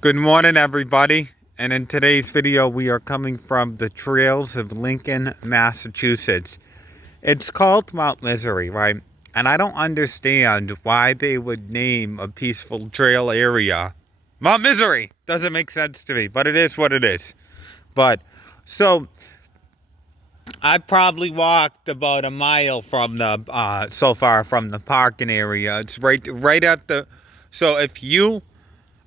Good morning, everybody. And in today's video, we are coming from the trails of Lincoln, Massachusetts. It's called Mount Misery, right? And I don't understand why they would name a peaceful trail area Mount Misery. Doesn't make sense to me, but it is what it is. But so I probably walked about a mile from the so far from the parking area. It's right at the. So if you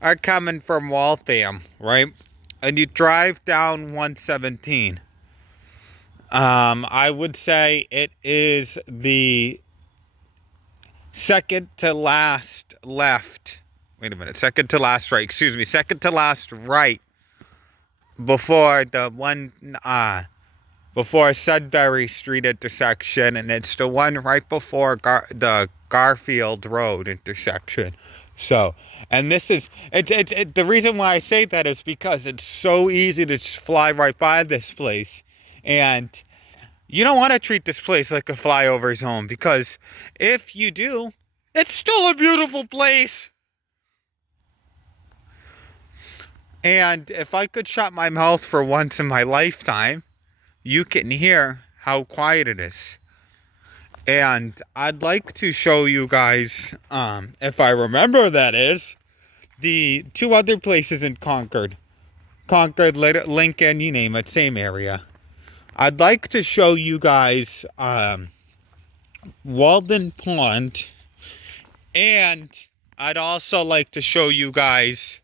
are coming from Waltham, right? And you drive down 117. I would say it is the second to last left. Wait a minute. Second to last right. Excuse me. Second to last right before the one, before Sudbury Street intersection. And it's the one right before the Garfield Road intersection. So, and this is, the reason why I say that is because it's so easy to just fly right by this place. And you don't want to treat this place like a flyover zone, because if you do, it's still a beautiful place. And if I could shut my mouth for once in my lifetime, you can hear how quiet it is. And I'd like to show you guys, if I remember, that is, the two other places in Concord, Lincoln, you name it, same area. I'd like to show you guys Walden Pond, and I'd also like to show you guys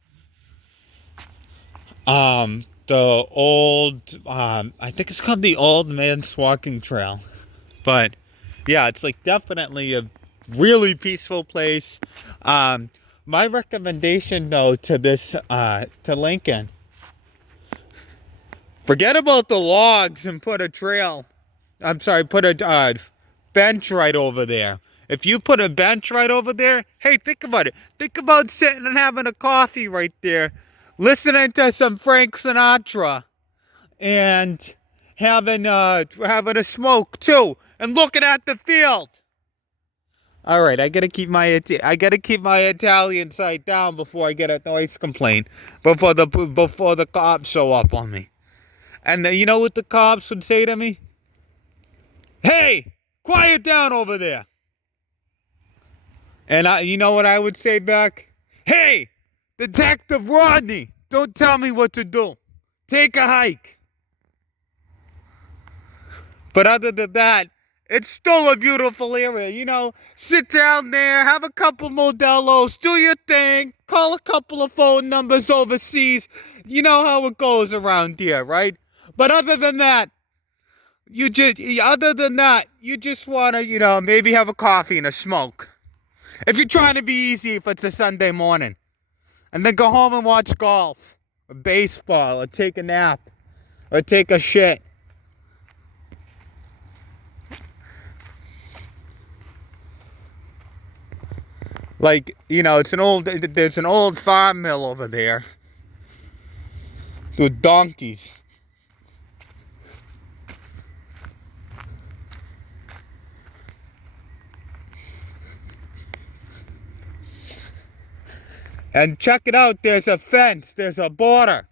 the old, I think it's called the Old Man's Walking Trail. But yeah, it's like definitely a really peaceful place. My recommendation though to this, to Lincoln, forget about the logs and put a trail. Put a bench right over there. If you put a bench right over there, hey, think about it. Think about sitting and having a coffee right there, listening to some Frank Sinatra, and having a smoke too, and looking at the field. All right, I gotta keep my Italian side down before I get a noise complaint, before the cops show up on me. And you know what the cops would say to me? Hey, quiet down over there. And you know what I would say back? Hey, Detective Rodney, don't tell me what to do. Take a hike. But other than that, it's still a beautiful area. You know, sit down there, have a couple Modelo's, do your thing, call a couple of phone numbers overseas. You know how it goes around here, right? But other than that, you just want to, maybe have a coffee and a smoke. If you're trying to be easy, if it's a Sunday morning. And then go home and watch golf, or baseball, or take a nap, or take a shit. Like, there's an old farm mill over there with donkeys. And check it out, there's a fence, there's a border.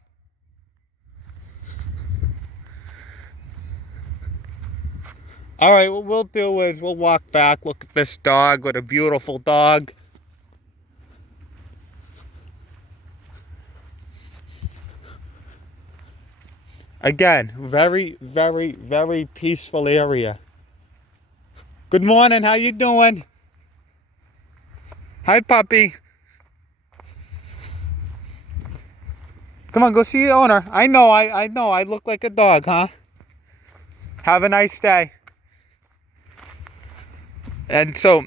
All right, what we'll do is we'll walk back, look at this dog, what a beautiful dog. Again, very, very, very peaceful area. Good morning, how you doing? Hi, puppy. Come on, go see the owner. I know, I look like a dog, huh? Have a nice day. And so,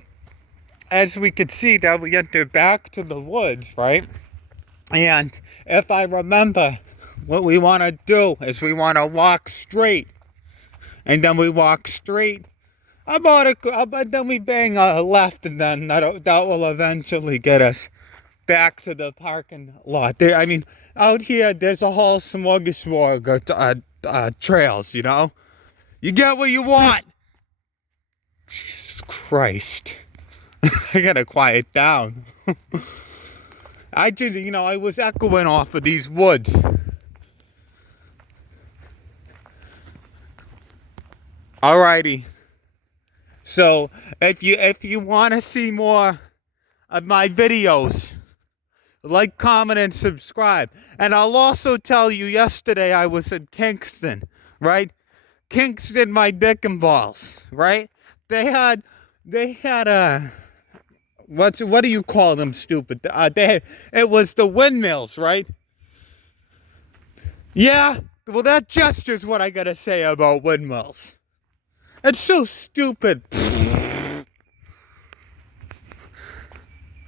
as we could see, that we enter back to the woods, right? And if I remember, what we want to do is we want to walk straight. And then we walk straight. Then we bang a left, and then that will eventually get us back to the parking lot. Out here, there's a whole smorgasbord of trails, you know? You get what you want. Jesus Christ. I gotta quiet down. I just, I was echoing off of these woods. Alrighty. So if you want to see more of my videos, like, comment, and subscribe. And I'll also tell you, yesterday I was in Kingston, right? Kingston, my dick and balls, right? They had a, what do you call them, stupid? It was the windmills, right? Yeah, well, that gesture's what I gotta say about windmills. It's so stupid.